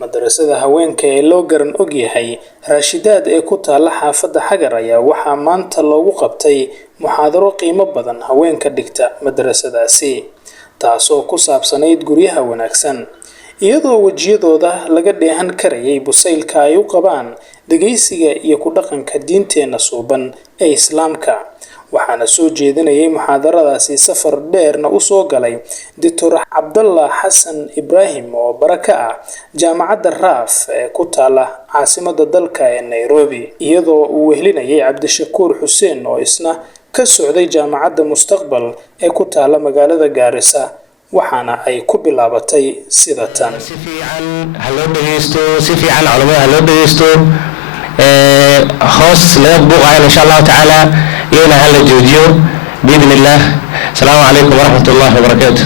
madrasada haweenka ee loo garan og yahay Raashidaad ee ku taala xaafadda Xagar ayaa waxaa maanta loogu qabtay muxaadaro qiimo badan haweenka dhigta madrasadaasi taasoo ku saabsanayd guryaha wanaagsan iyadoo wajiyadooda laga dheehan karayay busaylka ay u qabaan dhageysiga iyo ku dhaqanka diinteena suuban ee Islaamka waxaana soo jeedinayay muxaadaradaasi safar dheerna u soo galay Dr. Cabdallah Xasan Ibrahim oo baraka ah jaamacadda Raaf ee ku taala caasimadda dalka ee Nairobi iyadoo uu wehlinayay Cabdishakuur Xuseen oo isna ka socday jaamacadda Mustaqbal ee ku taala magaalada Gaarisa waxaana ay ku bilaabatay sida tan si fiican culimada loo dhageysto hoos laga buuqayo insha Allah taala يونا هلا جوديو بإذن الله. السلام عليكم ورحمة الله وبركاته.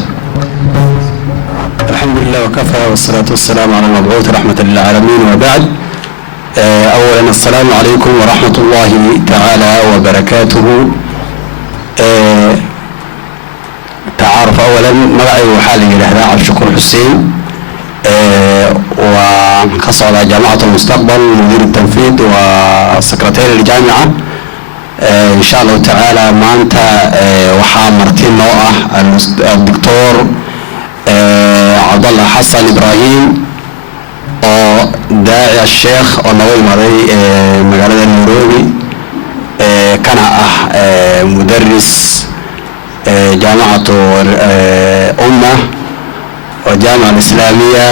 الحمد لله وكفى والصلاة والسلام على المبعوث رحمة للعالمين وبعد. أولا السلام عليكم ورحمة الله تعالى وبركاته. تعارف أولا مرعي وحالي لهذا عبد الشكور حسين وخاصة على جامعة المستقبل مدير التنفيذ وسكرتير الجامعة. إن شاء الله تعالى مانتا وحامرتين نوعه الدكتور عبد الله حسن إبراهيم داعي الشيخ ونوي مري مقالة النيروبي كان مدرس جامعة أمة والجامعة الإسلامية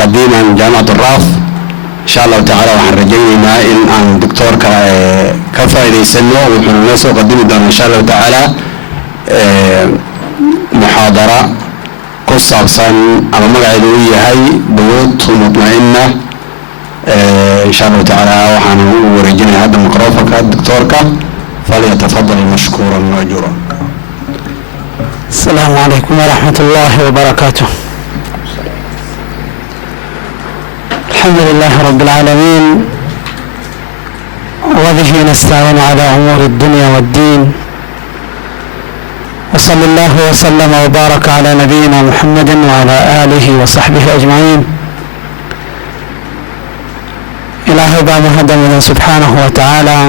قديما جامعة الراف إن شاء الله تعالى وحن رجينا إن دكتور كفاية سنة وحن الناس وقدمنا إن شاء الله تعالى محاضرة قصة صن على مقعدوية هاي بيوت مطمئنة إن شاء الله تعالى وحن ورجينا هذا الميكروفون الدكتور فليتفضل مشكورا مأجورا. السلام عليكم ورحمة الله وبركاته. الحمد لله رب العالمين وبه نستعين على أمور الدنيا والدين وصلى الله وسلم وبارك على نبينا محمد وعلى آله وصحبه أجمعين. إلهي بام هدمنا سبحانه وتعالى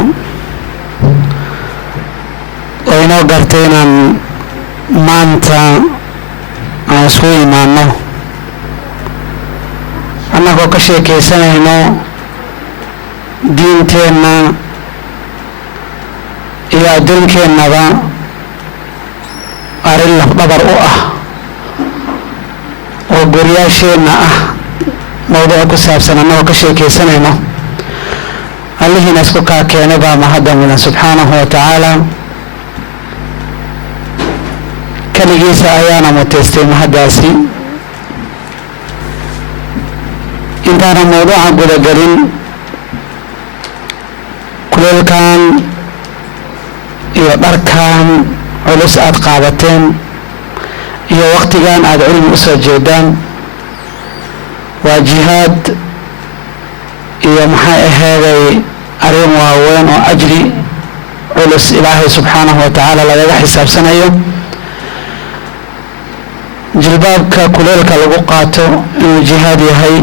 وإنه قرتينا مانتا عسوي مانه annagoo ka sheekaysanayno diinteenna iyo adduunkeennaba arrin lafdhabar u ah oo guryaasheenna ah mawduuc ku saabsan annagoo ka sheekaysanayno allihiina isku kaa keenay baa mahadda mudan subxaanahu wa tacaala keligiisa ayaana mutaystay mahaddaasi. intaana mawduuca gudagelin kuleelkan iyo dharkan culus aad qaadateen iyo waqtigan aad cilmi u soo jeedaan waa jihaad iyo maxay aheeday arrin waaweyn oo ajri culus ilaahay subxaanahu wa tacaala lagaga xisaabsanayo. jilbaabka kuleelka lagu qaato inuu jihaad yahay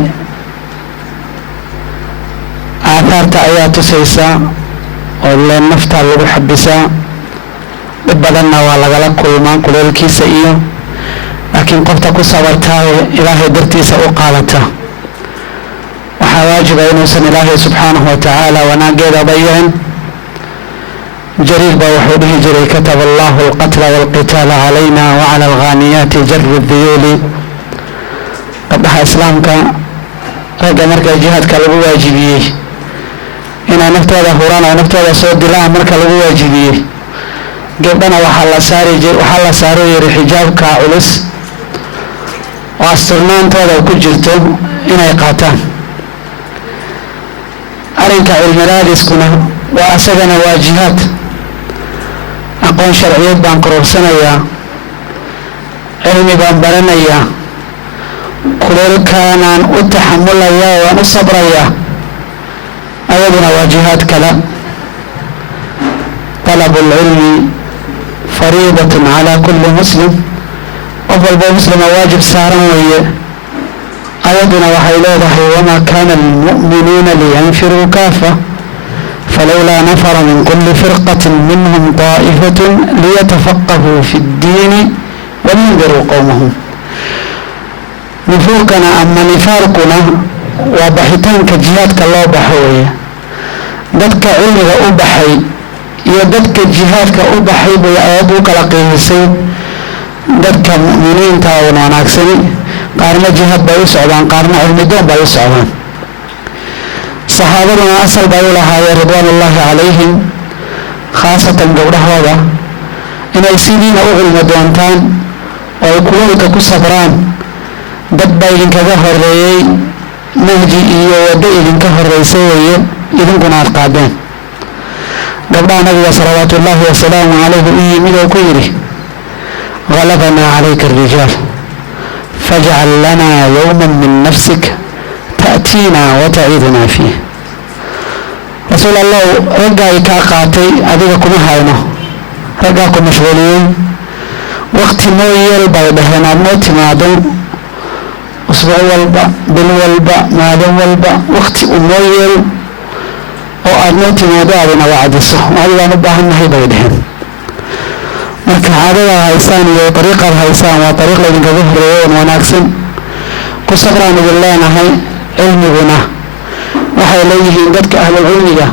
aahaarta ayaa tusaysaa oo leen naftaa lagu xabisaa dhib badanna waa lagala kulmaan kuleelkiisa iyo laakiin qofta ku sabartaa ilaahay dartiisa u qaadata waxaa waajiba inuusan ilaahay subxaanahu wa tacaala wanaageeda dayicin. jariir baa wuxuu dhihi jiray kataba allahu alqatla waalqitaala calayna wacala alghaaniyaati jarri diyuuli. gabdhaha islaamka ragga marka jihaadka lagu waajibiyey inay naftooda huraan oo naftooda soo dilaan marka lagu waajibiyey gabdhana waxaa la saaro yiri xijaabka culus oo asturnaantooda ku jirto inay qaataan. arrinka cilmi raadiskuna waa asagana waa jihaad. aqoon sharciyeed baan korursanayaa cilmi baan baranayaa kuleelkaanaan u taxamulayaa waan u sabrayaa ayaduna waa jihaad kale. طلب العلم فريضة على كل مسلم. قبل مسلم واجب سارا وهي أيضنا وحيلوضح وما كان المؤمنون لينفروا كافة فلولا نفر من كل فرقة منهم طائفة ليتفقهوا في الدين ولينذروا قومهم. نفوركنا أما نفاركنا وبحيتان كجهاد كالله بحوية ددك علمك أبحي يددك جهاد كأبحي بيأبوك لقيمسي ددك مؤمنين تاون وناكسني قارنا جهاد بيسعبان قارنا علم دون بيسعبان. صحابتنا أصل بيولها رضوان الله عليهم خاصة قوله هذا إن يسيدين أغل مدونتان ويقولون كصبران dad baa idinkaga horeeyey nahji iyo waddo idinka horreysay idinkuna aad qaadeen. gabdhaha nabiga salawaatu ullaahi wasalaamu calayhi u yimid oo ku yidhi galabanaa calayka arijaal fajcal lanaa yowman min nafsik ta'tiina wataciidunaa fiih. rasuul allahu raggaa i kaa qaatay adiga kuma hayno, raggaa ku mashquuliyey, waqti noo yeel bay dhaheen aad noo timaado usbuuc walba bil walba maalin walba waqti u noo yeel oo aad noo timaado aadina wacdiso adigaan u baahannahay bay dhaheen. marka caadadaad haysaan iyo dariiqaad haysaan waa dariiq laydinkaga horreeyo oon wanaagsan. ku sabraan idin leenahay. cilmiguna waxay leeyihiin dadka ahlulcilmiga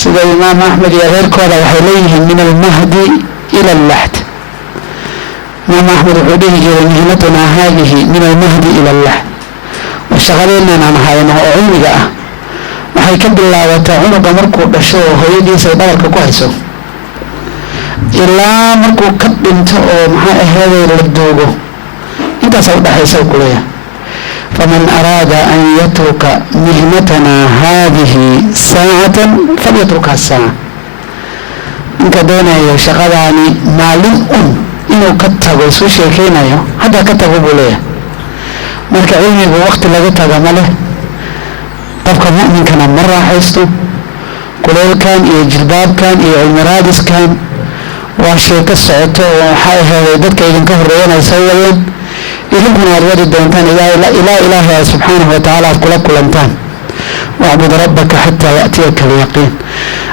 sida imaam axmed iyo reerkooda waxay leeyihiin min almahdi ila allaxd. imaam axmed wuxuu dhihi jiray mihnatunaa haadihi min almahdi ila allaxd. waa shaqadeennan aan hayno oo cilmiga ah waxay ka bilaabataa cunuga markuu dhasho oo hooyadiisa ay dhabarka ku hayso ilaa markuu ka dhinto oo maxaa aheeday la duugo intaasa udhaxaysa u kuleeyahay. faman araada an yatruka mihnatanaa haadihi saacatan falyatrukha saaca. ninka doonayo shaqadaani maalin inuu ka tago isu sheekeynayo haddaa ka tago buu leeyahay. marka cilmigu waqti laga taga ma leh. qofka mu'minkana ma raaxaysto. kuleelkan iyo jilbaabkan iyo cilmiraadiskan waa sheeko socoto oo waxay aheeday dadka idinka horreeyanay soo wadeen idinkuna aad wadi doontaan ilaa ilaahay subxaanahu watacaala aad kula kulantaan. wacbud rabbaka xataa ya'tiyaka alyaqiin.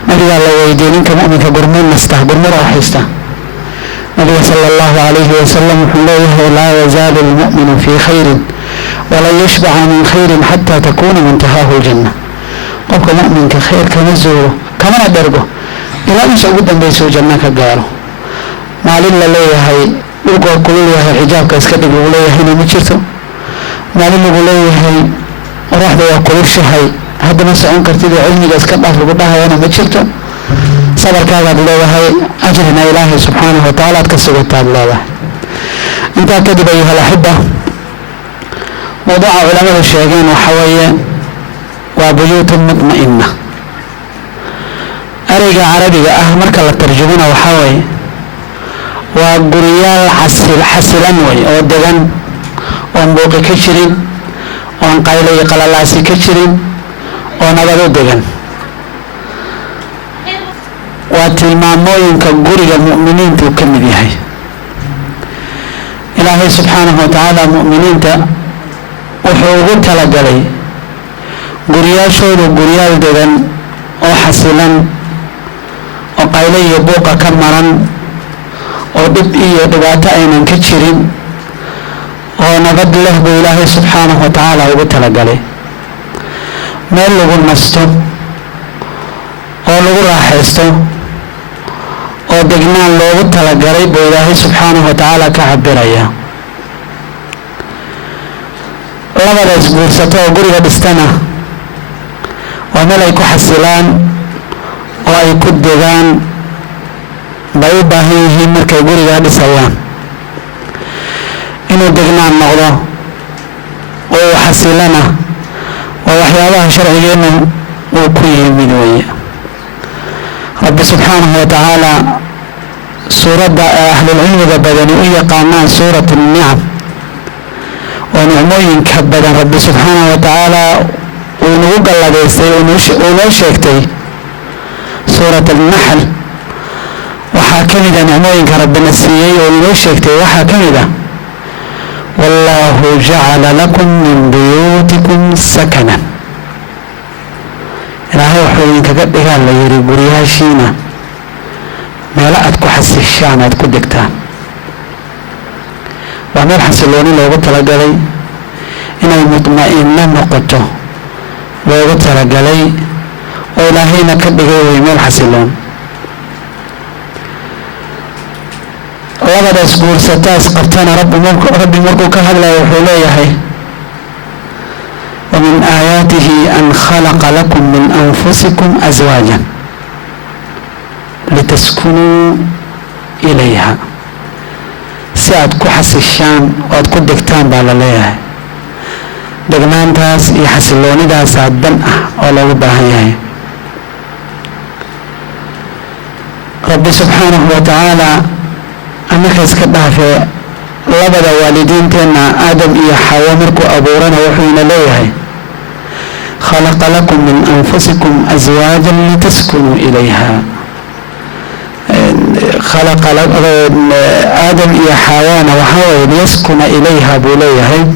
nabigaa la weydiiyey ninka mu'minka gurmuu nastaa gurmuu raaxaysta. nabiga sala allahu calayhi wasalam wuxuu leeyahay laa yazaalu almu'minu fii khayrin walan yashbaca min khayrin xataa takuuna muntahaahu ljanna. qofka mu'minka khayr kama zuuro kamana dhergo ilaa insha ugu dambaysa uu janno ka gaaro. maalin la leeyahay dhulkoo kulul yahay xijaabka iska dhig lagu leeyahayna ma jirto. maalin lagu leeyahay qoraxda waa kulushahay haddama socon kartid oo cilmiga iska dhaaf lagu dhahayana ma jirto. sabarkaagaad leedahay ajrina ilaahay subxaanahu watacaala aad ka sugataad leedahay. intaa kadib ayuha alaxiba mawduuca culamadu sheegeen waxa weeye waa buyuutun mutma'ina. ereyga carabiga ah marka la tarjumana waxaa weeye waa guryaal xasilan wey oo degan oon buuqi ka jirin oon qaylo iyo qalalaasi ka jirin oo nabad u degan. waa tilmaamooyinka guriga mu'miniinta uu ka mid yahay. ilaahay subxaanahu watacaala mu'miniinta wuxuu ugu talagalay guryaashoodu guryaal degan oo xasilan oo qaylo iyo buuqa ka maran oo dhib iyo dhibaato aynan ka jirin oo nabad leh buu ilaahay subxaanahu watacaala ugu talagalay. meel lagu nasto oo lagu raaxaysto oo degnaan loogu talagalay buu ilaahay subxaanahu watacaala ka cabiraya. labada isguursato oo guriga dhistana waa meel ay ku xasilaan oo ay ku degaan bay u baahan yihiin markay gurigaa dhisayaan. inuu degnaan noqdo oo uu xasilana waa waxyaabaha sharcigeenna uu ku yimid weeye. rabbi subxaanahu watacaala suuradda ee ahlulcilmiga badani u yaqaanaan suurat alnicam oo nicmooyinka badan rabbi subxaanahu watacaala uu nagu galladaystay uu noo sheegtay. suurat alnaxl waxaa ka mid a nicmooyinka rabbina siiyey oo inoo sheegtay waxaa ka mid a والله جعل لكم من بيوتكم سكنا ilaahay wuxuu idinkaga dhigaa la yidhi guryaashiina meelo aad ku xasishaan aad ku degtaan waa meel xasilooni loogu talagalay inay mutma'inno noqoto loogu talagalay oo ilaahayna ka dhigay way meel xasiloon labadaas guursataas qabtana rabbi markuu ka hadlaya wuxuu leeyahay ومن آياته أن خلق لكم من أنفسكم أزواجا لتسكنوا إليها سياد كحس الشام واد كدكتان بالله دغنان تاس يحسلوني دا سادن ولا وباهيه رب سبحانه وتعالى أنك اسكدها في لبدا والدين تنا آدم إيا حواء مركو أبورنا وحينا ليه خلق لكم من أنفسكم أزواجا لتسكنوا إليها خلق آدم إيا حواء وحواء ليسكن إليها بوليه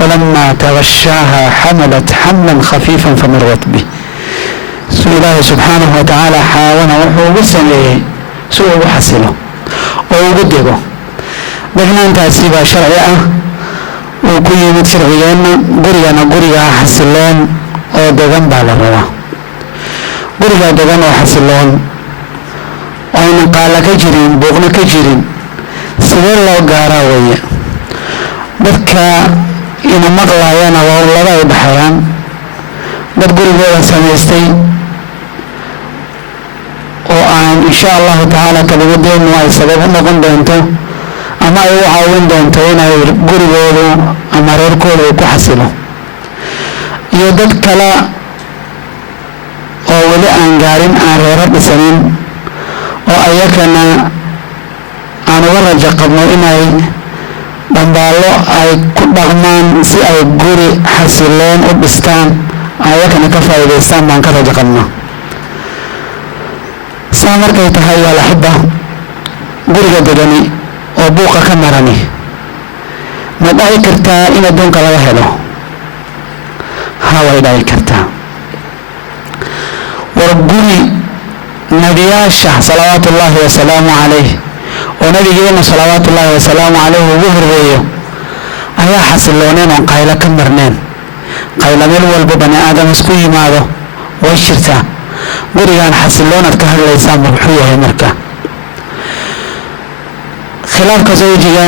فلما تغشاها حملت حملا خفيفا فمرت به سو الله سبحانه وتعالى حاول وحو بسنه سوء وحسله ووجده دغنان taasi baa sharci ah oo ku yimid sharcigeena guriga xasiloon oo degan baa la rabaa guriga degan oo xasiloon oo aan qaala ka jirin buuqna ka jirin sidee loo gaaraa weeye dadka ina maqlaayana waa laba ay dhaxayaan dad gurigooda samaystay oo aan insha Allah taala kalimadeenu ay sabab u noqon doonto ama ay u caawin doonto inay gurigoodu ama reerkooda ku xasilo iyo dad kale oo weli aan gaarin aan reero dhisanin oo ayakana aan uga rajo qabno inay dhambaalo ay ku dhaqmaan si ay guri xasiloon u dhistaan ayakana ka faa'iidaystaan baan ka rajo qabno saa markay tahay yaa la xibba guriga degani oo buuqa ka marani ma dhaci kartaa in adduunka laga helo way dhaci kartaa war guri nabiyaasha salawaatullaahi wasalaamu calayh oo nabigeena salawaatullaahi wasalaamu calayh ugu horreeyo ayaa xasilooneen oon qaylo ka marneen qaylo meel walba bani aadam isku yimaado way jirtaa gurigaan xasiloonaad ka hadlaysaa muxuu yahay marka khilaafka zawjiga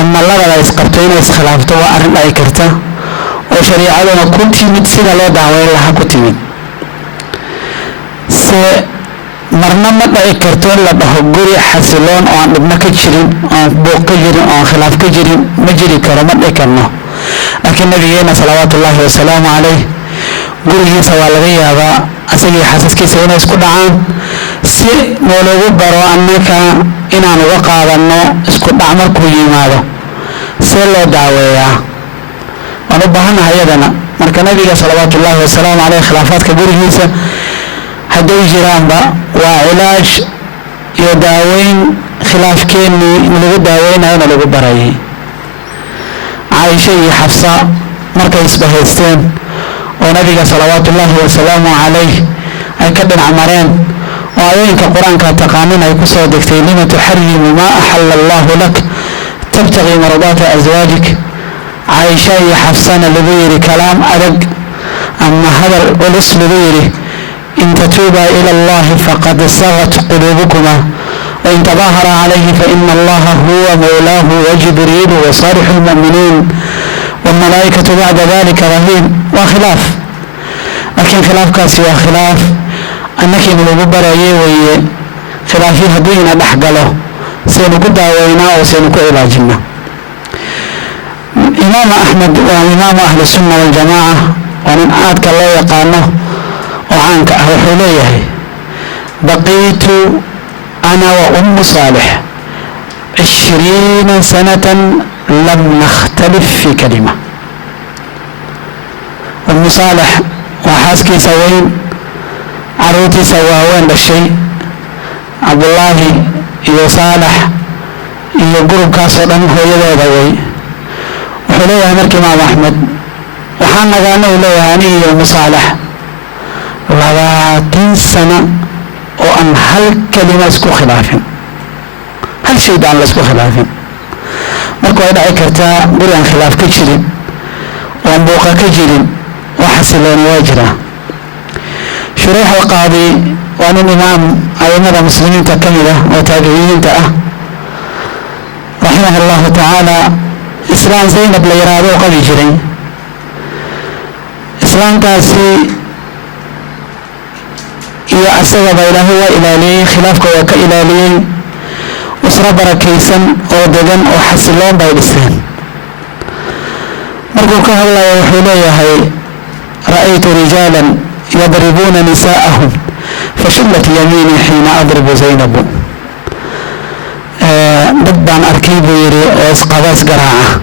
ama labada isqabto inay iskhilaafto waa arrin dhici karta oo shariicaduna ku timid sida loo daaweyn lahaa ku timid se marna ma dhici karto in la dhaho guri xasiloon oo aan dhibno ka jirin oon buuq ka jirin oon khilaaf ka jirin ma jiri karo ma dhici karno laakiin nabigeena salawaatullaahi wasalaamu calayh gurigiisa waa laga yaabaa asagii xasaskiisa inay isku dhacaan si noolagu baro annaka inaan uga qaadano isku dhac markuu yimaado see loo daaweeyaa waan u baahannahay iyadana marka nabiga salawaatullaahi wasalaamu caleyh khilaafaadka gurigiisa hadday jiraanba waa cilaaj iyo daaweyn khilaafkeennii lagu daaweynayona lagu barayay caaisha iyo xafsa markay isbahaysteen oo nabiga salawaatullaahi wasalaamu calayh ay ka dhinac mareen oo ayooyinka qur-aanka taqaanin ay kusoo degtay lima tuxarimu maa axala allahu lak tabtaqii mardaata aswaajik caaisha iyo xafsana lagu yidhi kalaam adag ama hadal culus lagu yidhi in tatuuba ila allahi faqad sagat quluubukuma wain tadaahara calayhi faina allaha huwa mawlaahu wajibriilu wasaalixu lmu'miniin waalmalaa'ikatu bacda dalika rahiim waa khilaaf laakiin khilaafkaasi waa khilaaf annakiina lagu barayay weeye khilaafyo hadduu ina dhex galo saynu ku daaweynaa oo saynu ku cilaajina imaamu axmed waa imaamu ahli sunna waljamaaca oo nin aadka loo yaqaano oo caanka ah wuxuu leeyahay baqiitu ana wa ummu saalix 20 sanatan lam nakhtalif fi kalima ummu saalix waa xaaskiisa weyn caruurtiisa waaweyn dhashay cabdullaahi iyo saalax iyo gurubkaasoo dhan hooyadooda way. wuxuu leeyahay marka imaam axmed waxaan nagaana uu leeyahay aniga iyo musaalax 20 sano oo aan hal kelima isku khilaafin, hal shay baan la isku khilaafin. marka way dhici kartaa guri aan khilaaf ka jirin oo aan buuqa ka jirin oo xasiloon waa jira. shurayx alqaadi waa nin imaam aimada muslimiinta ka mid ah oo taabiciyiinta ah raximah allahu tacaala. islaan zaynab la yaraado oo qabi jiray. islaantaasi iyo asagaba ilaahay waa ilaaliyey, khilaafka waa ka ilaaliyey. usro barakaysan oo degan oo xasiloon bay dhiseen. markuu ka hadlayo wuxuu leeyahay ra'aytu rijaalan yadribuuna nisaa'ahum fashullat yamiini xiina adribu zaynabu. dad baan arkay buu yidhi oo isqabaas garaaca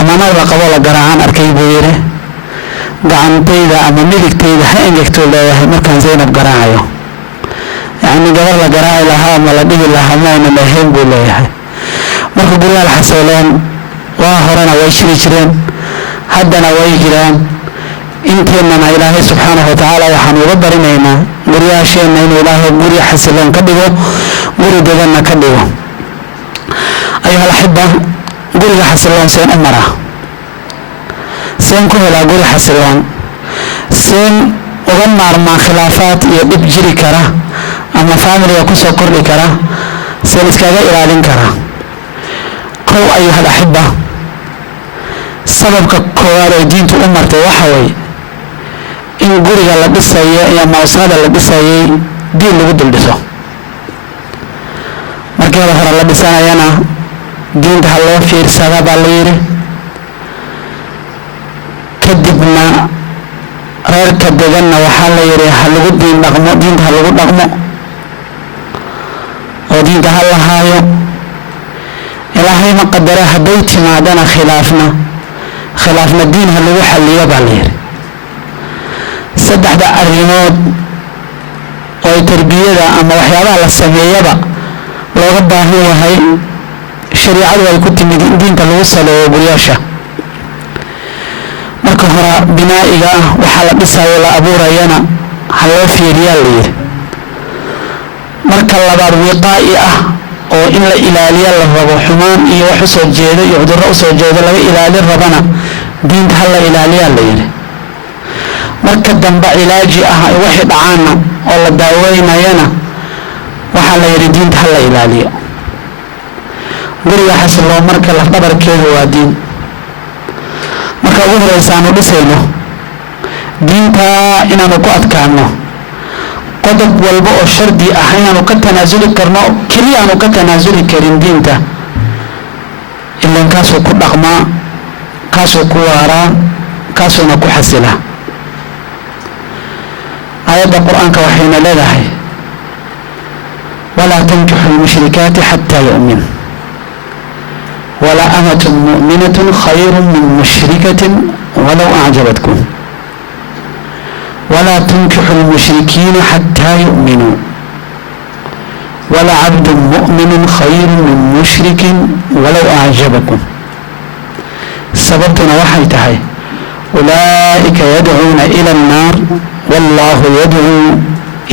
ama naag la qabo la garaacaan arkay buu yidhi. gacantayda ama midigtayda ha engegtuu leeyahay markaan zaynab garaacayo. yacni gabar la garaaci lahaa ama la dhihi lahaa maaynan ahayn buu leeyahay. marka guryaal xasiloon waa horena way jiri jireen, haddana way jiraan. inteennana ilaahay subxaanahu watacaala waxaan uga barinaynaa guryaasheenna inuu ilaahay guri xasiloon ka dhigo, guri deganna ka dhigo. ayuha alaxiba, guriga xasiloon seen u maraa, seen ku helaa guri xasiloon, seen uga maarmaa khilaafaad iyo dhib jiri kara ama faamiliga kusoo kordhi kara, seen iskaga ilaalin kara. kow ayuha alaxiba, sababka koowaad oo diintu u martay waxa way in guriga la dhisayo iyo mawsada la dhisayay diin lagu duldhiso. markeeda hore la dhisanayana diinta ha loo fiirsada baa la yidhi. kadibna reerka deganna waxaa la yidhi ha lagu diin dhaqmo, diinta ha lagu dhaqmo oo diinta ha la haayo. ilaahay ma qadara hadday timaadana khilaafna diin ha lagu xalliyo baa la yidhi. saddexda arrimood oo tarbiyada ama waxyaabaha la sameeyaba looga baahan yahay shariicadu ay ku timid in diinta lagu saleeyo guryaasha. marka hore binaa'iga ah waxaa la dhisayo la abuurayana ha loo fiiriyaa la yidhi. marka labaad wiqaa'i ah oo in la ilaaliya la rabo, xumaan iyo wax usoo jeedo iyo cudurro usoo jeedo laga ilaalin rabana diinta ha la ilaaliyaa la yidhi. marka dambe cilaaji ah wixii dhacaana oo la daaweynayana waxaa la yidhi diinta ha la ilaaliyo. guriga xasiloon marka lafdhabarkeedu waa diin. marka ugu horeysa aanu dhisayno diinta inaanu ku adkaano, qodob walba oo shardi ah inaanu ka tanaasuli karno, keliya aanu ka tanaasuli karin diinta. ilan kaasuu ku dhaqmaa, kaasuu ku waaraa, kaasuuna ku xasilaa. aayadda qur-aanka waxayna leedahay walaa tankixu lmushrikaati xataa yu'min walaa amatun mu'minatun khayru min mushrikatin walow acjabatkum walaa tunkixu lmushrikiina xataa yu'minuu walaa cabdun mu'minun khayru min mushrikin walow acjabakum. sababtuna waxay tahay ulaa'ika yadcuuna ila annaar wallahu yadcuu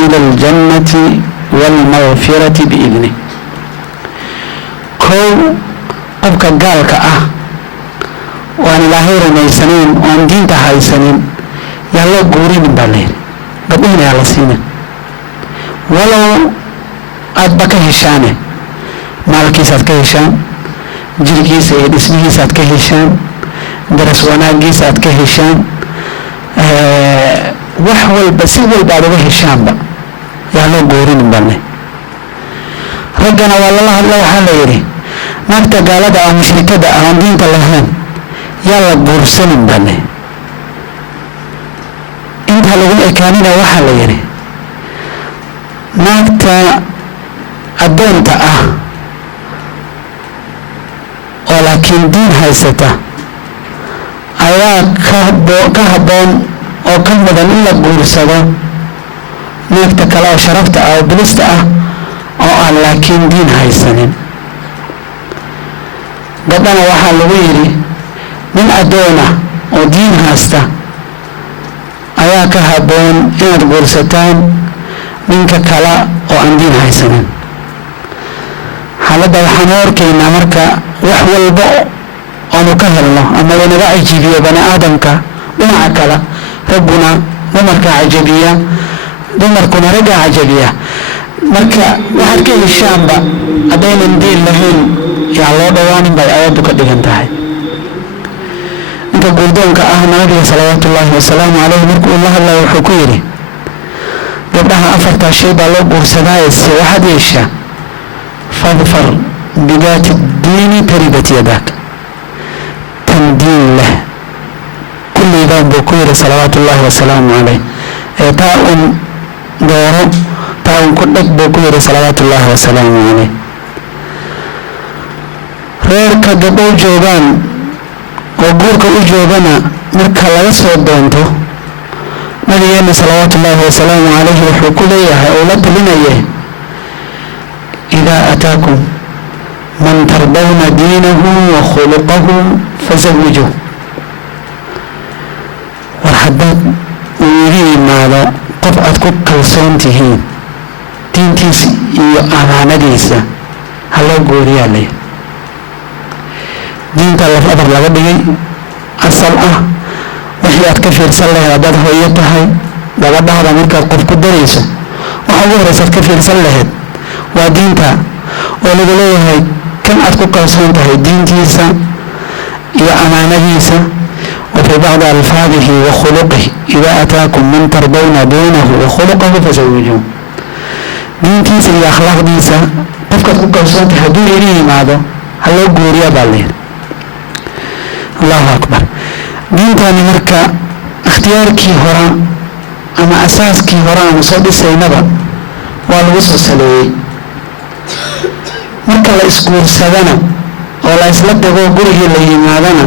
ila aljannati walmagfirati biidnih. kow, qofka gaalka ah oo aan ilaahay rumaysanayn oo aan diinta haysanin yaa loo guurinin baa layidhi, gabdhihina yaa la siinin. walow aadba ka heshaane, maalkiisaad ka heshaan, jirkiisa iyo dhismihiisaad ka heshaan, daras wanaagiisa aad ka heshaan, wax walba si walba aad uga heshaanba yaa loo guurinin bane. raggana waa lala hadla, waxaa la yidhi naagta gaalada ah mushrikada ah aan diinta lahayn yaa la guursanin bane. intaa lagu ekaanina waxaa la yidhi naagta addoonta ah oo laakiin diin haysata ayaa ka habboon oo ka mudan in la guursado naagta kale oo sharafta ah oo bilista ah oo aan laakiin diin haysanin. gabdhana waxaa lagu yidhi nin addoona oo diin haysta ayaa ka habboon inaad guursataan ninka kale oo aan diin haysanin. xaaladda waxaan u arkaynaa marka wax walba oonu ka helno ama lanaga cajibiyo bani aadamka dhinaca kale, ragguna dumarka cajabiya, dumarkuna ragga cajabiya. marka waxaad ka heshaanba haddaynan diin lahayn yaa loo dhawaanin bay aayaddu ka dhigan tahay. ninka guurdoonka ah nabiga salawaatullaahi wasalaamu caleyh markuu la hadlayo wuxuu ku yidhi gabdhaha afartaa shay baa loo guursadaaye se waxaad yeeshaa fadfar bidaati diini taribat yadaak, tan diin leh kulliydaan buu ku yidhi salawaatullaahi wasalaamu caleyh, ee taa un dooro, taa un ku dheg buu ku yidhi salawaatullaahi wasalaamu caleyh. reerka gabdhow joogaan oo guurka u joogana marka laga soo doonto nabigeena salawaatullaahi wasalaamu caleyhi wuxuu ku leeyahay oo la talinaya idaa ataakum man tardawna diinahu wa khuluqahu fazawijuh. war haddaad uu iga yimaado qof aad ku kalsoon tihiin diintiisa iyo amaanadiisa ha loo guuriyaa leh. diinta laf abar laga dhigay asal ah, wixii aad ka fiirsan lahayd haddaad hooyo tahay gabadhaada markaad qof ku darayso waxa ugu horeysaad ka fiirsan lahayd waa diinta, oo lagu leeyahay kan aad ku kalsoon tahay diintiisa iyo amaanadiisa. وفي بعض ألفاظه وخلقه إذا أتاكم من ترضون دينه وخلقه فزوجوه. diintiisa iyo akhlaaqdiisa qofkaad ku kalsoon tahay hadduu ila yimaado ha loo guuriya baa leeyahay. allahu akbar. diintani marka ikhtiyaarkii hore ama asaaskii hore aanu soo dhisaynaba waa lagu soo saleeyey. marka la isguursadana oo la isla dego gurigii la yimaadana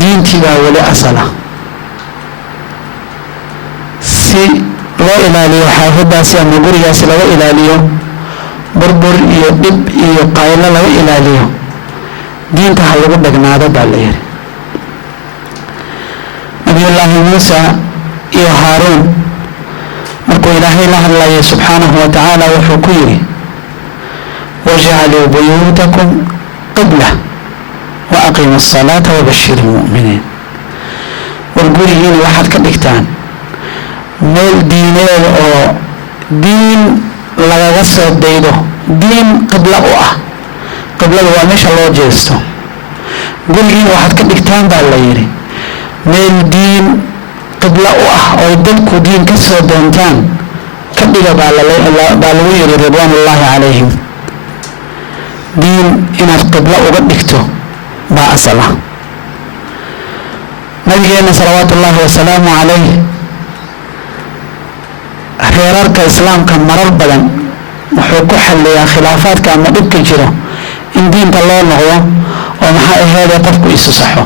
diintii baa weli asala, si loo ilaaliyo xaafadaasi ama gurigaasi laga ilaaliyo burbur iyo dhib iyo qaylo laga ilaaliyo diinta ha lagu dhegnaado baa la yidhi. nabiyullaahi muusa iyo haaruun markuu ilaahay la hadlayay subxaanahu wa tacaala wuxuu ku yidhi wajcaluu buyuutakum qibla wa aqiimu asalaata wabashiri lmu'miniin. war gurigiina waxaad ka dhigtaan meel diineed oo diin lagaga soo daydo, diin qibla u ah. qiblada waa meesha loo jeesto. gurigiina waxaad ka dhigtaan baa la yidhi meel diin qibla u ah oo dadku diin ka soo doontaan ka dhiga baa lagu yidhi ridwaanullaahi calayhim. diin inaad qiblo uga dhigto baa asal ah. nabigeena salawaatullaahi wasalaamu calayh reerarka islaamka marar badan wuxuu ku xalliyaa khilaafaadka ama dhibka jiro in diinta loo noqdo oo maxaa aheedee qofku isu saxo.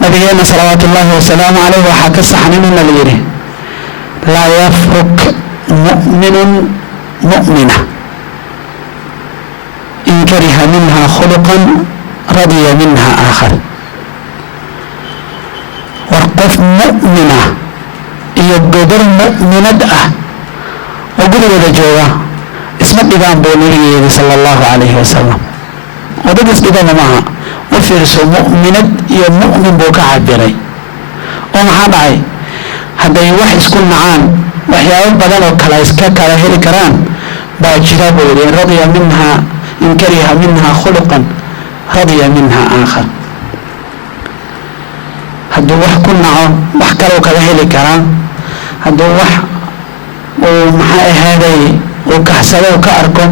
nabigeena salawaatullaahi wasalaamu calayh waxaa ka saxninina la yidhi laa yafruk mu'minun mu'mina in kariha minha khuluqan radiya minha aakhar. war qof mu'mina iyo gabar mu'minad ah oo gurigooda jooga isma dhigaan buu nabiga yidhi sala allahu calayhi wasalam. oo dad isdhigana maaha, u fiirso mu'minad iyo mu'min buu ka cabiray. oo maxaa dhacay hadday wax isku nacaan waxyaabo badan oo kale iska kala heli karaan baa jira buu yidhi radiya minha in kariha minha khuluqan radiya minha aakhar. hadduu wax ku naco wax kaloo kala heli karaa, hadduu wax uu maxaa ahaaday uu kaxsado u ka arko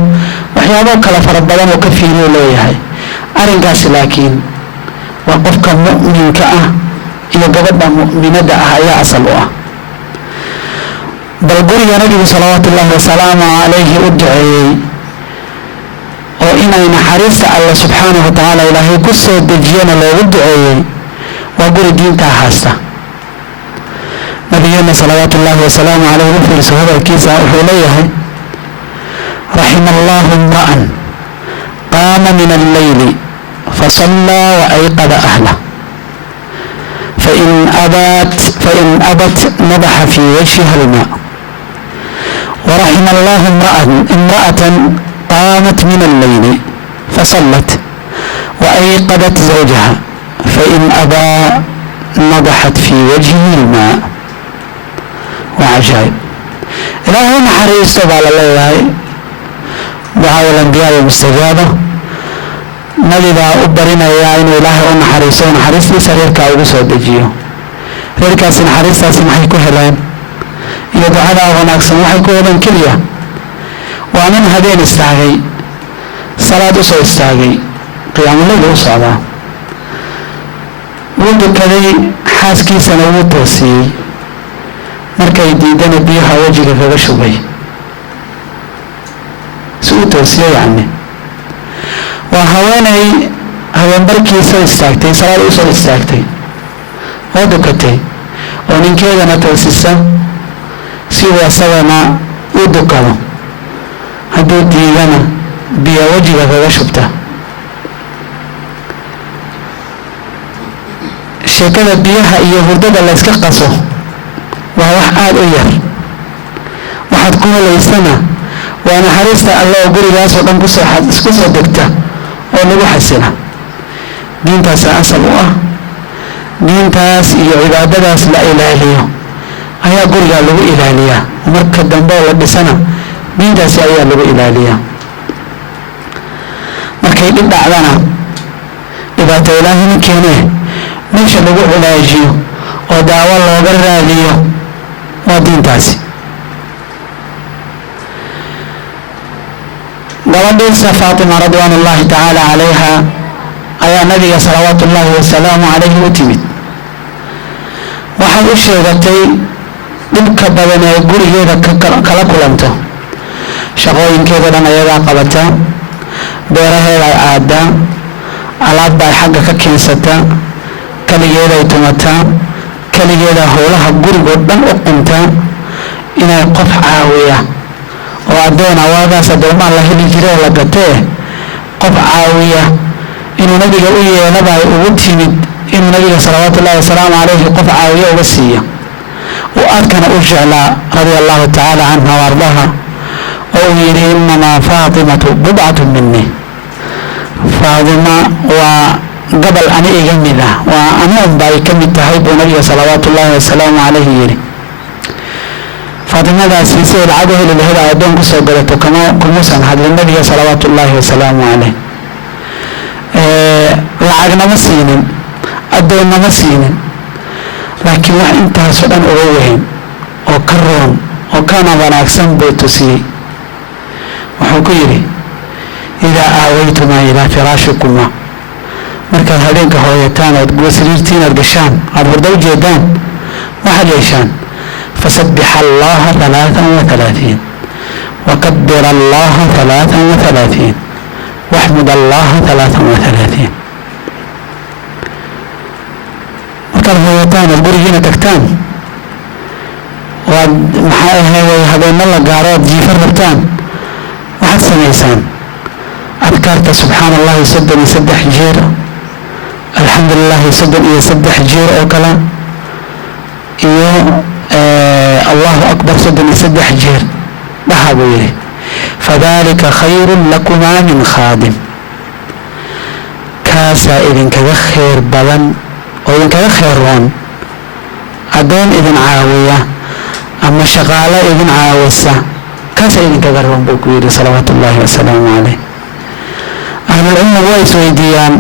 waxyaabo kale fara badan oo ka fiiriyo leeyahay. arrinkaasi laakiin waa qofka mu'minka ah iyo gabadha mu'minada ah ayaa asal u ah. bal guriga nabigu salawaatullaahi wasalaamu calayhi u duceeyey oo inay naxariista alla subxaanahu wa tacaala ilaahay ku soo dejiyana loogu duceeyey waa guri diintaa haasta. nabigeena salawaatullaahi wasalaamu calayh u fiirso hadalkiisa wuxuu leeyahay raxima allaahu imra'an قام من الليل فصلى وأيقظ أهله فإن أبت نضح في وجهها الماء. ورحم الله امرأة قامت من الليل فصلت وأيقظت زوجها فإن أبى نضحت في وجهه الماء. وعجائب إلهي نحريص على الله دعاء الأنبياء المستجابة نجد أبرنا يا إنه إلهي ونحريص ونحريص لي سريرك أو بسود دجيه ريرك سنحريص سنحي كهلان إذا دعاء ونأكسن وحي كهلان كليا ومن هدين استعجي صلاة أسو استعجي قيام الليل أسعدا ودو كذي حاسكي سنوات توسي markay diidana biyaha wajiga kaga shubay si uu toosiyo yacni waa haweenay habeenbarkiisa istaagtay salaad u soo istaagtay oo dukatay oo ninkeedana toosisa si uu asagana u dukado hadduu diidana biya wajiga kaga shubta. sheekada biyaha iyo hurdada la iska qaso waa wax aada u yar waxaad ku helaysana waa naxariista alla oo gurigaasoo dhan isku soo degta oo lagu xasila. diintaasa asal u ah, diintaas iyo cibaadadaas la ilaaliyo ayaa gurigaa lagu ilaaliyaa. marka dambe oo la dhisana diintaasi ayaa lagu ilaaliyaa. markay dhib dhacdana dhibaato ilaahina keenee meesha lagu cilaajiyo oo daawo looga raadiyo waa diintaasi. gabadhiisa faatima radwaan ullaahi tacaala calayha ayaa nabiga salawaatu ullaahi wasalaamu calayhi u timid. waxay u sheegatay dhibka badan ee gurigeeda kala kulanto. shaqooyinkeeda dhan ayadaa qabata, beeraheeday aadaa, alaabbaay xagga ka keensataa, kaligeeday tumataa, kaligeeda howlaha gurigoo dhan u quntaa. inay qof caawiya oo addoona waagaas addoomaa la heli jira oo la gatee qof caawiya inuu nabiga u yeelaba ay ugu timid inuu nabiga salawaatu ullahi wasalaamu calayhi qof caawiya uga siiya oo aadkana u jeclaa radia allahu tacaala canha wa ardaha oo uu yidhi inamaa faatimatu bidcatun minni. faatima waa gabal ani iga mid ah, waa anuun ba ay ka mid tahay buu nabiga salawaatu ullaahi wasalaamu calayhi yidhi. faatimadaasi si ay lacag u heli lahayd ay addoon kusoo gadato kumuusan hadlin nabiga salawaatu ullaahi wasalaamu calayh. lacagnama siinin, addoonnama siinin, laakiin wax intaasoo dhan uga weyn oo ka roon oo kana wanaagsan buu tusiyey. wuxuu ku yidhi idaa aawaytumaa ilaa firaashikuma markaad habeenka hooyataan ood sariirtiin aad gashaan aada hurdo u jeedaan waxaad yeeshaan fasabbix allaha 33 wakabir allaha 33 waxmud allaha 33. markaad hooyataan ood gurigiina tagtaan waad maxaa ahayd habeenno la gaaro ood jiifar rabtaan waxaad samaysaan adkaarta subxaan allahi 33 jeer, alxamdu lilahi 33 jeer oo kale, iyo allahu akbar 33 jeer dhaha buu yidhi. fadalika khayrun lakumaa min khaadim. kaasaa idinkaga khayr badan oo idinkaga khayr roon addoon idin caawiya ama shaqaalo idin caawisa, kaasaa idinkaga roon buu ku yidhi salawaatu ullaahi wasalaamu calayh. ahlulcilmigu waa isweydiiyaan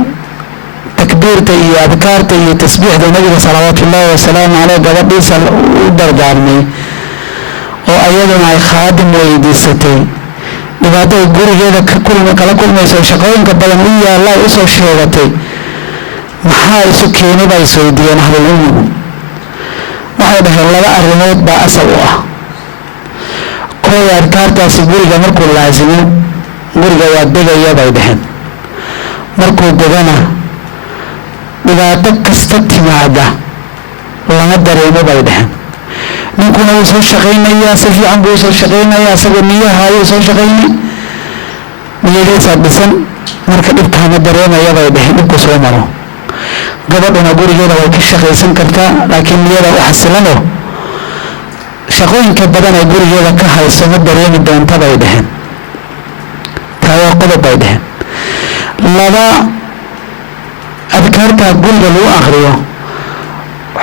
takbiirta iyo adkaarta iyo tasbiixda nabiga salawaatu ullaahi wasalaamu caleyh gabadhiisa u dardaarmay oo ayaduna ay khaadim weydiisatay dhibaato ay gurigeeda kala kulmayso shaqooyinka badan u yaalla ay usoo sheegatay maxaa isu keenay baa isweydiiyeen ahlulcilmigu. waxay dhaheen laba arrimood baa asal u ah. kooda adkaartaasi guriga markuu laasimo guriga waa degaya bay dhaheen, markuu degana dhibaato kasta timaada lama dareemo bay dhaheen. ninkuna wuu soo shaqaynayaa, si fiican buu soo shaqaynayaa, isagoo niyaha ayuu soo shaqaynay, niyadiisa dhisan marka dhibkaama dareemaya bay dheheen dhibku soo maro. gabadhuna gurigeeda way ka shaqaysan kartaa laakiin niyada u xasilanoo shaqooyinka badan ee gurigeeda ka hayso ma dareemi doonta bay dheheen. taayoo qodob bay dheheen. laba, adkaarta guriga lagu akriyo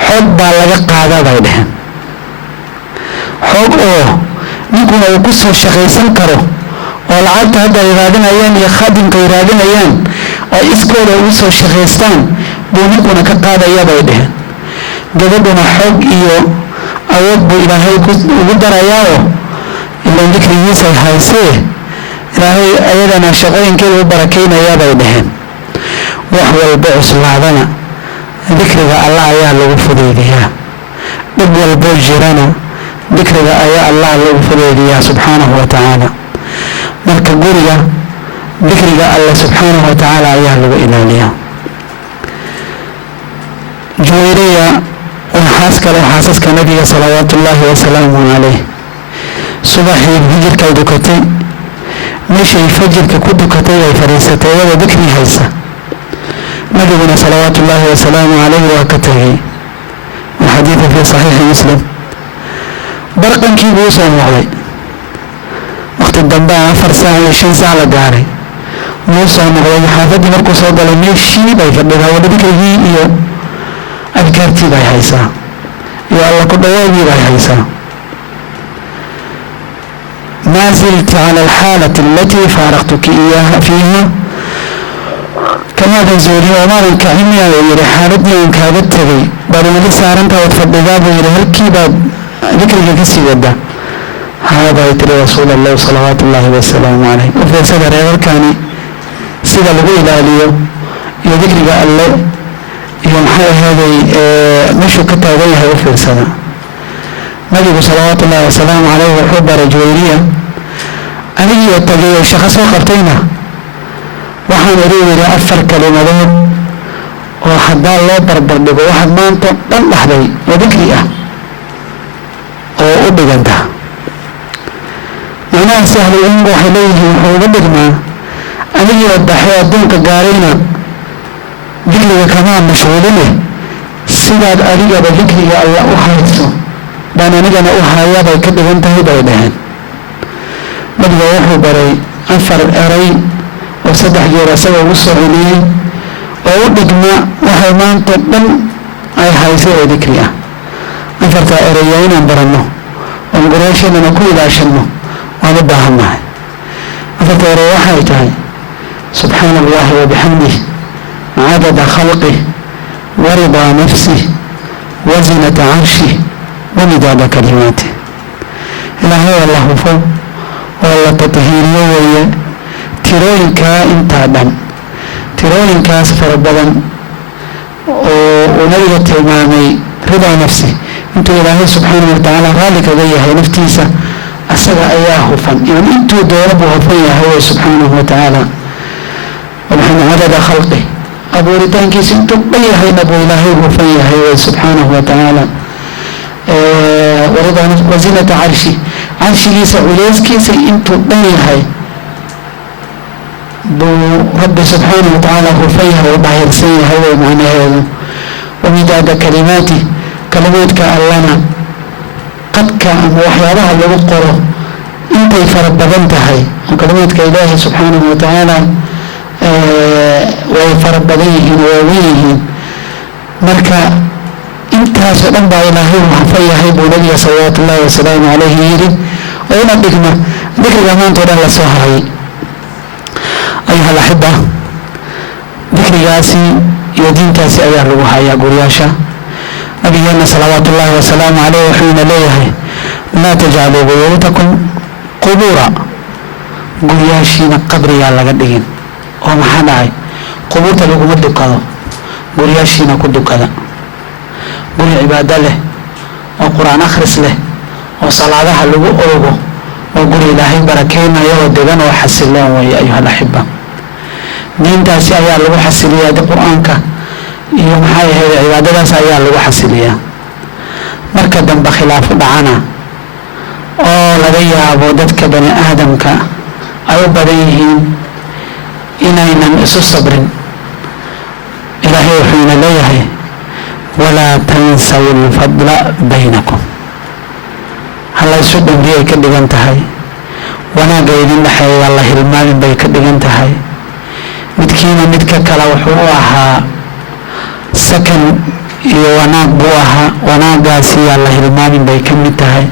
xoog baa laga qaadaa bay dheheen. xoog oo ninkuna uu ku soo shaqaysan karo oo lacagta hadda ay raadinayaan iyo khadimka ay raadinayaan ay iskooda ugu soo shaqaystaan buu ninkuna ka qaadaya bay dheheen. gabadhuna xoog iyo awood buu ilaahay ugu darayaao ilaan dikrigiisa haysee ilaahay ayadana shaqooyinkeeda u barakaynayaa bay dheheen. wax walba cuslaadana dikriga allah ayaa lagu fudaydiyaa. dhib walboo jirana dikriga ayaa allah lagu fudaydiyaa subxaanahu wa tacaala. marka guriga dikriga allah subxaanahu wa tacaala ayaa lagu ilaaliyaa. juwayriya waa xaas kale xaasaska nabiga salawaatu ullaahi wasalaamu calayh. subaxii fajirkay dukatay, meeshay fajirka ku dukatay ay fadhiisatay iyadoo dikri haysa. nabiguna salawaatu ullaahi wasalaamu calayhi waa ka tegay. xadiida fii saxiixi muslim. barqankii buu usoo muuqday. waqti dambe 4 saac iyo 5 saac la gaaray wuu soo noqday. xaafadii markuu soo galay meeshii bay fadhidaa wada dikrigii iyo adkaartii bay haysaa iyo alla ku dhawaadii bay haysaa. ما زلت على الحالة التي فارقتك إياها فيها كما تزوري ومالك عميا ويري حالتني وانك هابتغي بعد ما لسا عرنتها وتفضل بابا ويري هلكي بعد ذكرك كسي ودا هذا يتري رسول الله صلوات الله والسلام عليه. وفي سبر يغركاني سيدا لغو إلاليو يذكرك الله يوم حي هذا مشو كتابيها وفي سبر نبي صلوات الله والسلام عليه وحب رجويرية أني يتجي الشخص وقبتينا وحن يريد إلى أفر كلمة وحد الله بربر بقى واحد ما أنت لحظي وذكرية وأبي جنتها وناس سهل ينبح إليه ويبدل ما أني يوضحي دونك قارينا ذكري كمان مشغولين سيداد أريد بذكري الله أحيثه baan anigana u hayaa bay ka dhigan tahay bay dhaheen. nabiga wuxuu baray 4 eray oo 3 jeer asaga ugu soo celiyey oo u dhigma waxay maanta dhan ay hayso oo dikri ah. 4 eray inaan baranno oo gurashadana ku ilaashano waan u baahannahay. 4 eray waxay tahay subxaanallahi wa bihamdihi cadada khalqihi wa ridaa nafsihi wa zinata carshihi ومداد كلماته. إلهي الله فوق والله تطهيري ويا تيروينكا انتا دم تيروينكا سفر بدن ونبيت إمامي رضا نفسي انتو إلهي سبحانه وتعالى غالك ذيه نفتيسة أسرع إياه فن يعني انتو دوربه فيه هو سبحانه وتعالى ونحن عدد خلقه أبو ريتانكي سنتو بيه نبو إلهي فيه هو سبحانه وتعالى ورضا وزنة عرشي عرشي وليس كيسي انتو بنيهاي بو رب سبحانه وتعالى خفيها وبحر سيها ومعنى هذا ومداد كلماتي كلماتك ألنا قد كان وحيالها يبقره انتي فرب بنتهاي وكلماتك إلهي سبحانه وتعالى ويفرب بنيهن وويهن مركا intaas oo dhan baa ilaahay wuxuu yahay buu nabiga sallallahu alayhi wasallam alayhi yiri oo ina dhigma dikriga maanta oo dhan la soo haray ayuha alahibba dikrigaasi iyo diintaasi ayaa lagu hayaa guriyasha nabigeena sallallahu alayhi wasallam alayhi wuxuu leeyahay la tajcalu buyutakum qubura guriyashina qabriga laga dhigin oo maxaa dhacay quburta lagu dukado guriyashina ku dukada guri cibaado leh oo quraan akhris leh oo salaadaha lagu oogo oo guri ilaahay barakeynayo oo degan oo xasiloon way ayuha alahibba. diintaasi ayaa lagu xasiliyaa quraanka iyo maxay ahayd cibaadadaas ayaa lagu xasiliyaa. marka dambe khilaaf dhacana oo laga yaabo dadka bani aadamka ay u badan yihiin inaynan isu sabrin. ilaahay wuxuuna leeyahay walaa tansaw alfadla baynakum, hala isu dhambiyay ka dhigan tahay. wanaagga idin dhexeeya la hilmaamin bay ka dhigan tahay. midkiina midka kale wuxuu u ahaa sakan iyo wanaag buu ahaa, wanaaggaasi yaa la hilmaamin bay ka mid tahay.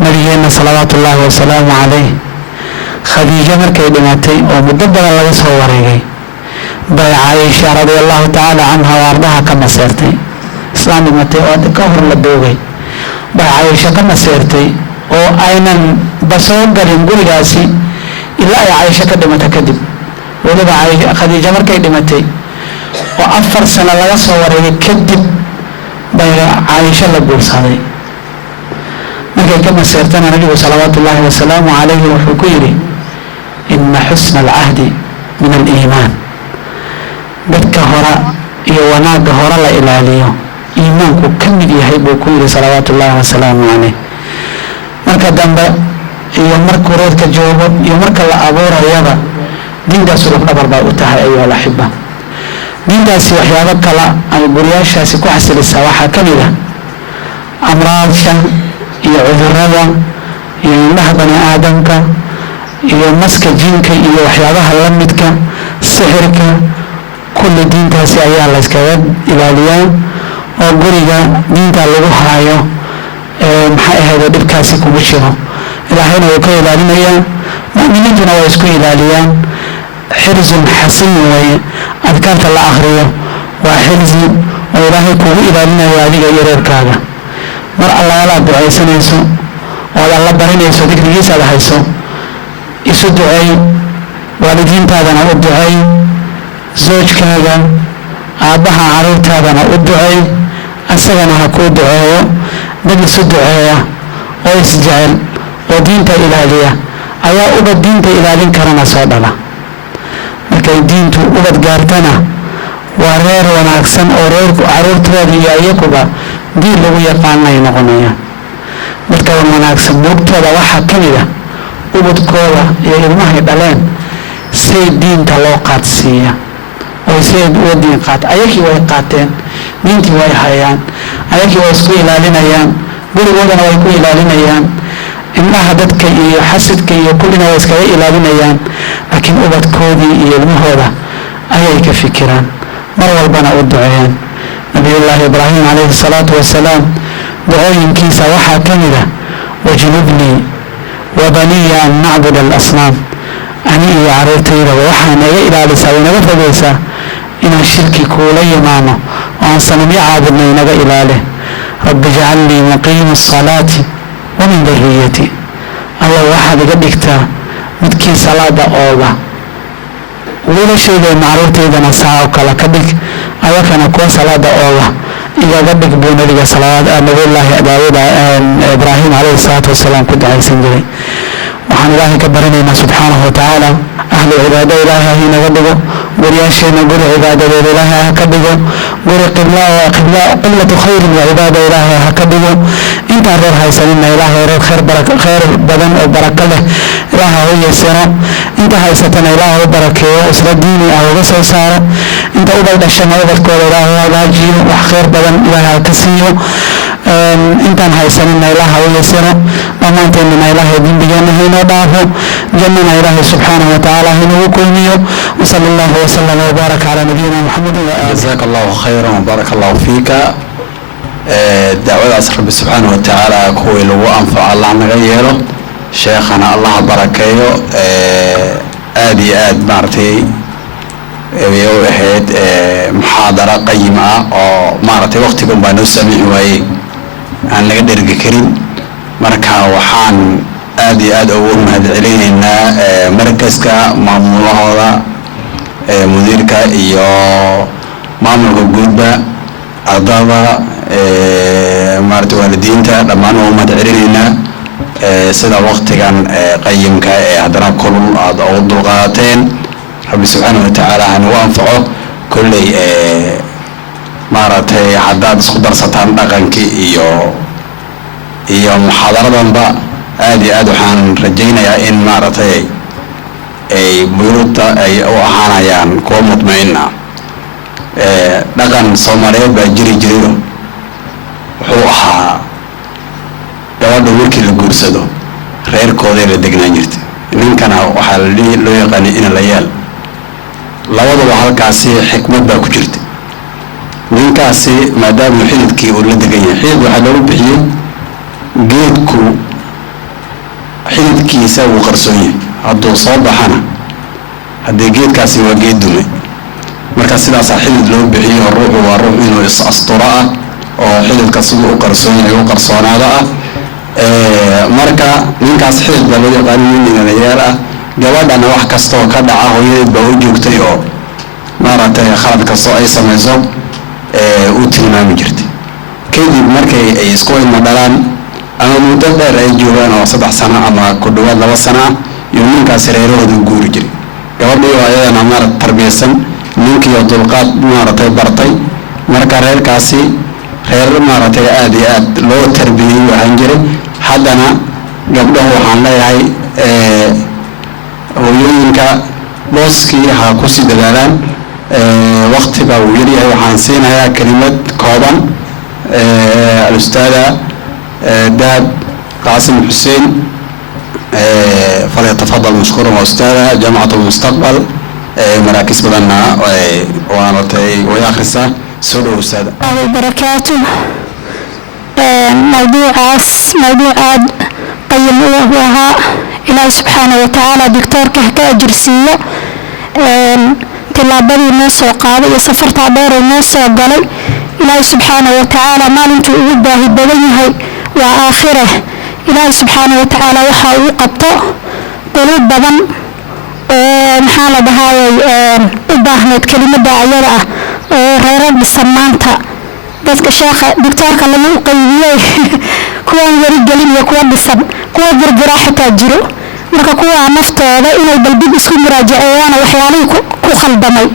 nabigeenna salawaatu ullaahi wasalaamu calayh khadiijo markay dhimatay oo muddo badan laga soo wareegay bay caaisha radiallahu tacaala canha oo ardaha ka maseertay. islaan dhimatay oo ka hor la doogay bay caaisha ka maseertay oo aynan ba soo galin gurigaasi ilaa ay caaisha ka dhimata kadib. weliba khadiijo markay dhimatay oo 4 sano laga soo wareegay kadib bay caaisha la guursaday. markay ka maseertana nabigu salawaatu ullaahi wasalaamu calayhi wuxuu ku yidhi ina xusna alcahdi min aliimaan, dadka hore iyo wanaagga hore la ilaaliyo iimaanku ka mid yahay buu ku yidhi salawaatu ullaahi wasalaamu calayh. marka dambe iyo markuu reerka joogo iyo marka la abuurayaba diintaas ruux dhabar baa u tahay ayuha alaxiba. diintaasi waxyaabo kale ay guryaashaasi ku xasilisaa waxaa ka mid ah amraadka iyo cudurada iyo indhaha bani aadamka iyo maska jinka iyo waxyaabaha la midka, sixirka, kulli diintaasi ayaa la yskaga ilaaliyaa oo guriga diinta lagu haayo maxay ahayd dhibkaasi kuma jiro. ilaahayna wuu ka ilaalinayaa, mu'miniintuna waa isku ilaaliyaan. xirzun xasin weeye, adkaarta la akhriyo waa xirzi oo ilaahay kugu ilaalinayo adiga iyo reerkaaga. mar allaalaad ducaysanayso ood alla barinayso dikrigiisaad hayso, isu duceey, waalidiintaadana u duceey, zoojkaaga aabbaha caruurtaadana u duceey, asagana ha kuu duceeyo. dad isu duceeya oo isjecel oo diinta ilaaliya ayaa ubad diinta ilaalin karana soo dhala. markay diintu ubad gaartana waa reer wanaagsan oo reerku caruurtooda iyo iyakuba diin lagu yaqaan ay noqonayaan. dadka wanaagsan mugtooda waxaa ka mid ah ubadkooda iyo ilmahay dhaleen say diinta loo qaadsiiya oo say uga diin qaata. ayagii way qaateen, diintii way hayaan, ayagii way isku ilaalinayaan, gurigoodana way ku ilaalinayaan, indhaha dadka iyo xasidka iyo kullina way iskaga ilaalinayaan. laakiin ubadkoodii iyo ilmahooda ayay ka fikiraan, mar walbana u duceeyaan. nabiyullaahi ibraahim calayhi salaatu wasalaam ducooyinkiisa waxaa ka mid ah wajnubnii wabaniya an nacbud alasnaam, ani iyo caruurtaydaba waxaa naga ilaalisaa way naga fogeysaa inaan shirki kuula yimaano oo aan sanamyo caabudna inaga ilaale. rabbi ijcalnii muqiima asalaati wa min duriyati, alla waxaad iga dhigtaa midkii salaada ooga, wiilashayda macruurtaydana saa oo kale ka dhig, ayakana kuwa salaada ooga igaga dhig buu nabiga nabiyullaahi daawuud ibraahim calayhi salaatu wasalaam ku ducaysan jiray. waxaan ilaahay ka baranaynaa subxaanahu watacaala ahlu cibaado ilaahay ha inaga dhigo, guryaasheena guri cibaadadeeda ilaahay ha ka dhigo, guri qiblatu khayrin wa cibaada ilaahay ha ka dhigo. intaan reer haysanina ilaahay reer khayr badan oo barako leh ilaaha u yeesano, inta haysatana ilaaha u barakeeyo, isla diini ah uga soo saaro. inta ubad dhashana ubadkooda ilaahay hagaajiyo, wax khayr badan ilaahay ha ka siiyo. intaan haysanina ilaaha u yeesano, dhammaanteennana ilaahay dembigeena haynoo dhaafo, jannana ilaahay subxaanahu watacaala haynagu kulmiyo. wasala allahu wasalam wabaaraka calaa nabiyina muxamedin wa aalihi. jazaaka allahu khayran wabaaraka allahu fiika. dacwadaas rabbi subxaanahu watacaala kuwii lagu anfaco allah naga yeelo, sheekhana allah barakeeyo. aad iyo aad maaragtay ay u ahayd muxaadara qayim ah oo maaragtay waqtigan baa noo saamici waayey aan laga dhergi karin. marka waxaan aad iyo aad ugu mahadcelinaynaa markaska maamulahooda, mudiirka iyo maamulka guudba, ardada, maaragtay waalidiinta dhammaan ugu mahadcelinaynaa sida waqtigan qayimka ee haddana kulul aad ugu dulqaadateen. rabbi subxaanahu watacaala hanagu anfaco. kolley maaragtay haddaad isku darsataan dhaqankii iyo muxaadaradanba aad iyo aad waxaan rajaynayaa in maaragtay ay buyuurta ay u ahaanayaan kuwa mutmain ah. Dhaqan Soomaaliyeed baa jiri jirayo wuxuu ahaa gabadha markii la guursado reerkooda la degnaan jirtay, ninkana waxaa loo yaqaanay in la yeel. Labadaba halkaasi xikmad baa ku jirta. ninkaasi maadaama xididkii uu la degan yahay, xidid waxaa loogu bixiyey geedku xididkiisa uu qarsoon yahay, hadduu soo baxana haddii geedkaasi waa geed dume, marka sidaasaa xidid loo bixiyo. ruuxu waa ruux inuu is asturo ah oo xididka siduu u qarsoon yahay u qarsoonaado ah. marka ninkaas xidid baa loo yaqaani nin inanayaal ah. gabadhana wax kastoo ka dhaca hooyadeed baa u joogtay oo maaragtay khalad kastoo ay samayso u tilmaami jirtay. kadib markay ay isku ilmo dhalaan ama muddo dheer ay joogaan oo 3 sano ama ku dhawaad 2 sano ah, iyo ninkaas reerahooda u guuri jiray. gabadhii oo ayadana maaragtay tarbiyaysan, ninkii oo dulqaad maaragtay bartay, marka reerkaasi reer maaragtay aad iyo aad loo tarbiyey waxaan jiray. haddana gabdhahu waxaan leeyahay hooyooyinka booskii ha ku sii dadaalaan. waqtiga uu yaryahay waxaan siinayaa kelimad kooban al-ustaada dahab qaasim xuseen falyatafadal mashkuuran waa ustaada jaamacatu lmustaqbal maraakiis badanna waanatay way akhrisaa. soo dhow ustaada. barakaatu. موضوعاس موضوع قيم وها إلهي سبحانه وتعالى دكتورك هكا أجرسية تلابدي الناس وقاضي يسافرت عبار الناس وقالي إلهي سبحانه وتعالى ما لنتو أباه الدليل وآخره. إلهي سبحانه وتعالى وحا وقبطه قلوب بدن محالة بهاي أباهنت كلمة داعيرة غيرات بسمانتا dadka sheekha doctorka lagu qaybiyay kuwan yari galin iyo kuwan dhisan kuwa gargara xitaa jiro. marka kuwa naftooda inay balbid isku muraajaceeyaan waxyaalihii ku khaldamay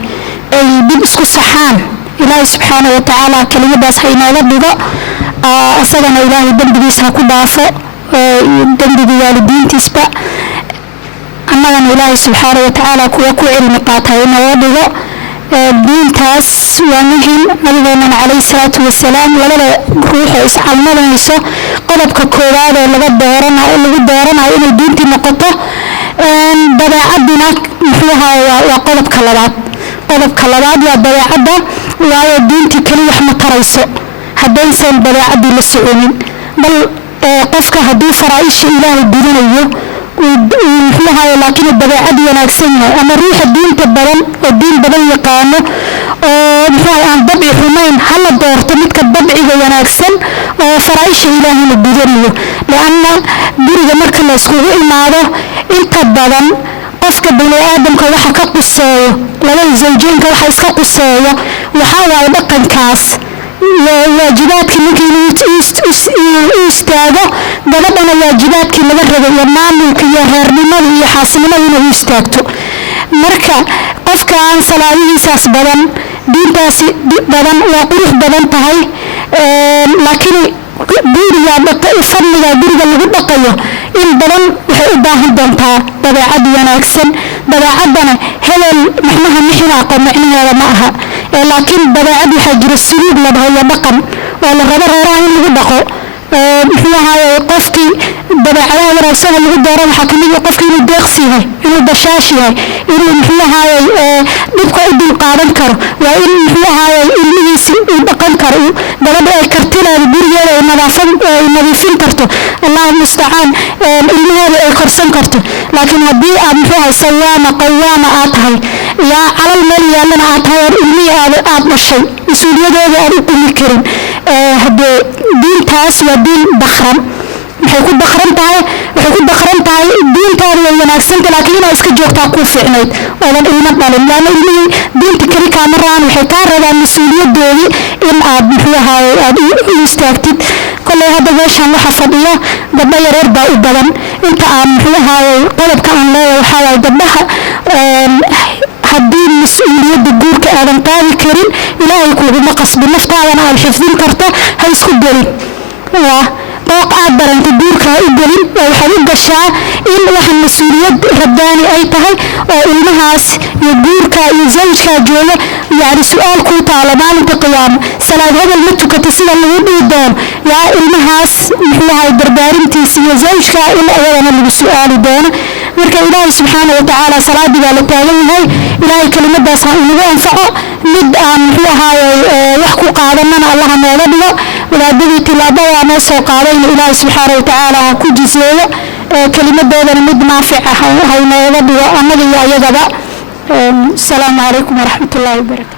ay dib isku saxaan. ilaahay subxaanahu wa tacaala kelimadaas ha inooga dhigo, asagana ilaahay dembigiisa ha ku dhaafo, dembiga waalidiintiisba, annagana ilaahay subxaanahu wa tacaala kuwa ku cilmi qaata ha inooga dhigo. diintaas waa muhiim. nabigeennana calayhi salaatu wasalaam labada ruuxoo iscalmadayso qodobka koowaad ee lagu dooranayo inay diintii noqoto, dabeecadina muxuu ahaay waa qodobka labaad. qodobka labaad waa dabeecadda, waayo diintii keli wax ma tarayso haddaysan dabeecaddii la soconin. bal qofka hadduu faraaisha ilaahay gudanayo muxuu ahaay laakiin dabeecad wanaagsan yahay, ama ruuxa diinta badan oo diin badan yaqaano oo muxuu ahaay aan dabci xumayn, hala doorto midka dabciga wanaagsan oo faraaisha ilaahay la gudanayo. lianna guriga marka la iskugu imaado inta badan qofka biniaadamka waxa ka quseeyo, labada zawjeenka waxa iska quseeyo waxaa waaye dhaqankaas, waajibaadkii ninkii istaago, gabadhana waajibaadkii laga rabay iyo maamulka iyo reernimada iyo xaasinimada inay u istaagto. marka qofka aan salaadihiisaas badan, diintaasi badan waa qurux badan tahay, laakiin guriga fadliga guriga lagu dhaqayo in badan waxay u baahan doontaa dabeecad wanaagsan. dabeecaddana hebel maxnaha mixinaaqo micnaheeda ma aha, laakiin dabeecad waxaa jira suluug la dhaho iyo dhaqan oo la rabo reeraha in lagu dhaqo. muxuu ahaay qofkii dabeecadaha wanaagsan lagu dooro waxaa kamid ah qofka inuu deeqsi yahay, inuu bashaash yahay, inuu muxuu ahaay dhibka u dul qaadan karo, waa in muxuu ahaay ilmihiisi uu dhaqan karo, gabadha ay kartileeda gurigeeda ay nadiifin karto, allahu mustacaan ilmaheeda ay korsan karto. laakiin haddii aad muxuu ahaay sawaama qawaama aad tahay, yaa calal meel yaallana aad tahay oo ilmihii aad dhashay mas-uuliyadooda aad u qumi karin, haddee diintaas waa diin bakran. waxay ku bakran tahay diintaadu way wanaagsanta, laakiin inaa iska joogtaa kuu fiicnayd oodan ilmo dhalin, laanna ilmihii diinta keli kaama raan, waxay kaa rabaan mas-uuliyadoodii in aad muxuu ahaay aad u istaagtid. kolley hadda meeshaan waxa fadhiyo gabdho yareer baa u badan. inta aan muxuu ahaay qodobka aan leeyahay waxaa waaye gabdhaha haddii mas-uuliyadda guurka aadan qaadi karin ilaahay kuguma qasbi, naftaadana aad xifdin karto ha isku gelin. qooq aad baranta guurka ha u gelin oo waxaad u gashaa in waxaan mas-uuliyad rabbaani ay tahay oo ilmahaas iyo guurka iyo zawjkaa jooga yani su-aal kuu taalo maalinta qiyaamo salaad hebel ma tukata sida lagu dhihi doono yaa ilmahaas muxuu ahay barbaarintiisa iyo zawjkaa in ayadana lagu su-aali doono marka ilaahay subxaana watacaala salaadii baa la taagan yahay ilaahay kelimadaas ha inagu anfaco mid aan muxuu ahaaye wax ku qaadanana allaha nooga dhigo wadaadadii tilaabadaa noo soo qaadayna ilaahay subxaana watacaala ha ku jiseeyo kelimadoodana mid naafica ha inooga dhigo annaga iyo ayagaba asalaamu calaykum waraxmat ullahi wabarakatu